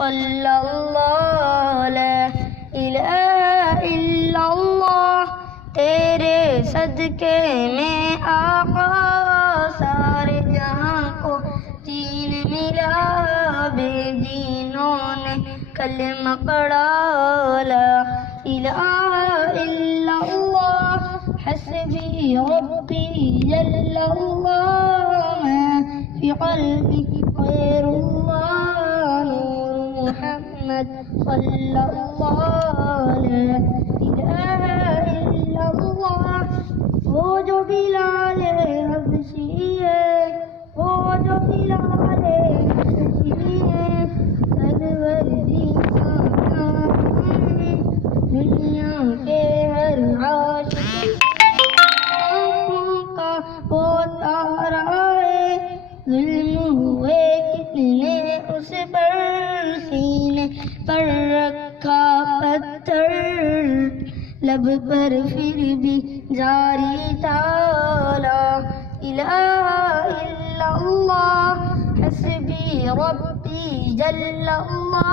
صلی اللہ لا الہ الا اللہ، تیرے صدقے میں آقا سارے جہاں کو دین ملا، بے دینوں نے کلمہ پڑھا لا الہ الا اللہ، حسبی ربی جل اللہ، ما فی قلبی غیر اللہ، نور محمد صلی اللہ لا الہ الا اللہ۔ وہ جو بلال حبشی ہے، وہ جو بلال حبشی ہے، سرور دنیا کے ہر عاشق کا وہ تارا ہے، ظلم ہوئے کتنے اس پر، سینے پر رکھا پتھر، لب پر پھر بھی جاری تھا لا الہ الا اللہ، حسبی ربی جل اللہ، ما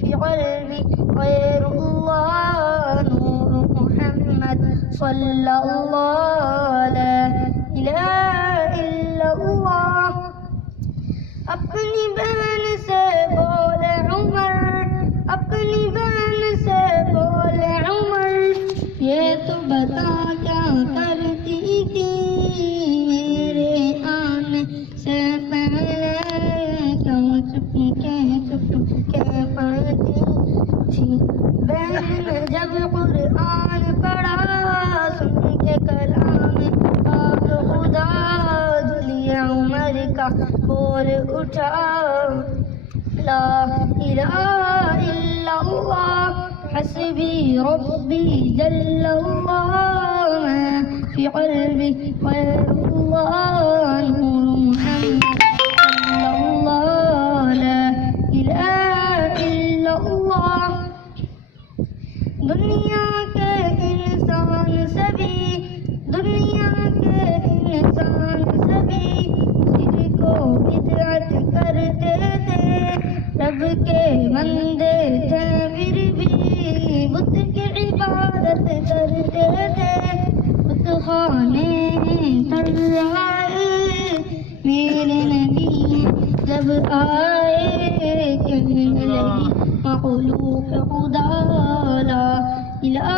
فی قلبی غیر اللہ، نور محمد صلی اللہ لا الہ الا اللہ۔ اپنی بہن سے بولے عمر، اپنی بہن سے بولے عمر، یہ تو بتا کیا کرتی تھی میرے آنے سے پہلے، کیوں چپ کے پڑھتی تھی؟ بہن جب قرآن پڑھا، سن کے کلام پاک خدا، دھلیا عمر کا بول اٹھا لا الہ الا اللہ، حسبی ربی جل اللہ، ما فی قلبی غیر اللہ، نور محمد صلی اللہ لا الہ الا اللہ۔ دنیا کے انسان سبھی، دنیا کے انسان سبھی شرک و بدعت کرتے تھے، رب کے بندے تھے پھر بھی بت کی عبادت کرتے تھے، بت خانے تھرائے میرے نبی جب آئے، کہنے لگی مخلوق خدا لا الہ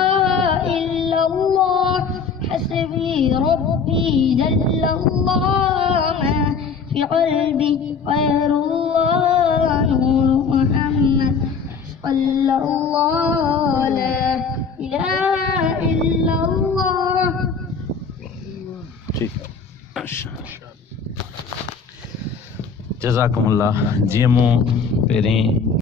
الا اللہ، حسبی ربی جل اللہ، ما فی قلبی غیر اللہ، نور محمد صلی اللہ لا الہ الا اللہ۔ ٹھیک جزاکم اللہ جی مو پہریں